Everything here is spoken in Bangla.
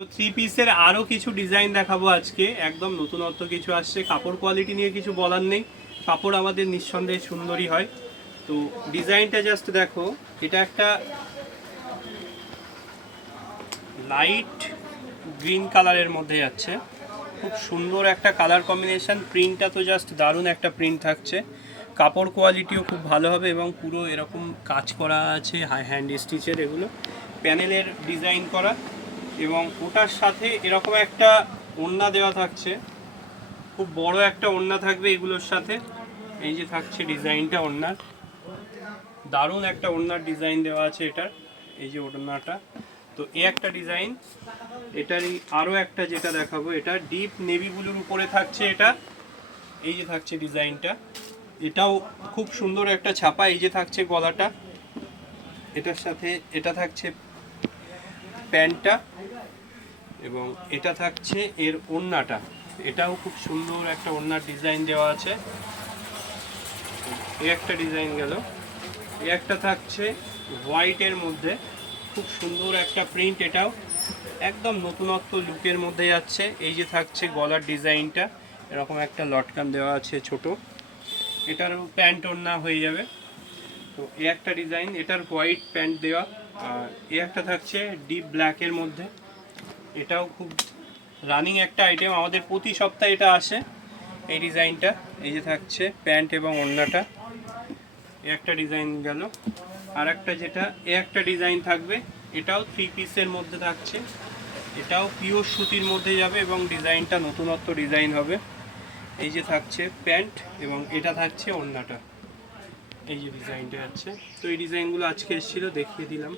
তো থ্রি পিসের আরও কিছু ডিজাইন দেখাবো আজকে। একদম নতুনত্ব কিছু আসছে। কাপড় কোয়ালিটি নিয়ে কিছু বলার নেই, কাপড় আমাদের নিঃসন্দেহে সুন্দরই হয়। তো ডিজাইনটা জাস্ট দেখো, এটা একটা লাইট গ্রিন কালারের মধ্যে যাচ্ছে, খুব সুন্দর একটা কালার কম্বিনেশন। প্রিন্টটা তো জাস্ট দারুণ একটা প্রিন্ট থাকছে, কাপড় কোয়ালিটিও খুব ভালো হবে এবং পুরো এরকম কাজ করা আছে, হ্যান্ড স্টিচের এগুলো প্যানেলের ডিজাইন করা, এবং ওটার সাথে এরকম একটা ওড়না দেওয়া থাকছে, খুব বড় একটা ওড়না থাকবে এগুলোর সাথে। এই যে থাকছে ডিজাইনটা ওড়নার, দারুণ একটা ওড়নার ডিজাইন দেওয়া আছে এটার। এই যে ওড়নাটা, তো এই একটা ডিজাইন। এটারই আরও একটা যেটা দেখাবো, এটা ডিপ নেভি ব্লুর উপরে থাকছে এটা। এই যে থাকছে ডিজাইনটা, এটাও খুব সুন্দর একটা ছাপা। এই যে থাকছে গলাটা, এটার সাথে এটা থাকছে প্যান্টটা, এবং এটা থাকছে এর ওড়নাটা। এটাও খুব সুন্দর একটা ওড়নার ডিজাইন দেওয়া আছে। এই একটা ডিজাইন গেল। এই একটা থাকছে হোয়াইটের মধ্যে, খুব সুন্দর একটা প্রিন্ট, এটাও একদম নতুনত্ব লুকের মধ্যে যাচ্ছে। এই যে থাকছে গলার ডিজাইনটা, এরকম একটা লটকান দেওয়া আছে ছোট, এটারও প্যান্ট ওড়না হয়ে যাবে। তো এই একটা ডিজাইন, এটার হোয়াইট প্যান্ট দেওয়া। আর এই একটা থাকছে ডিপ ব্ল্যাকের মধ্যে, এটাও খুব রানিং একটা আইটেম, আমাদের প্রতি সপ্তাহে এটা আসে এই ডিজাইনটা। এই যে থাকছে প্যান্ট এবং ওড়নাটা। এই একটা ডিজাইন গেল। আর একটা যেটা এ একটা ডিজাইন থাকবে, এটাও থ্রি পিসের মধ্যে থাকছে, এটাও পিওর সুতির মধ্যে যাবে এবং ডিজাইনটা নতুনত্ব ডিজাইন হবে। এই যে থাকছে প্যান্ট এবং এটা থাকছে ওড়নাটা। এই যে ডিজাইনটা আছে। তো এই ডিজাইনগুলো আজকে এসেছিলো, দেখিয়ে দিলাম।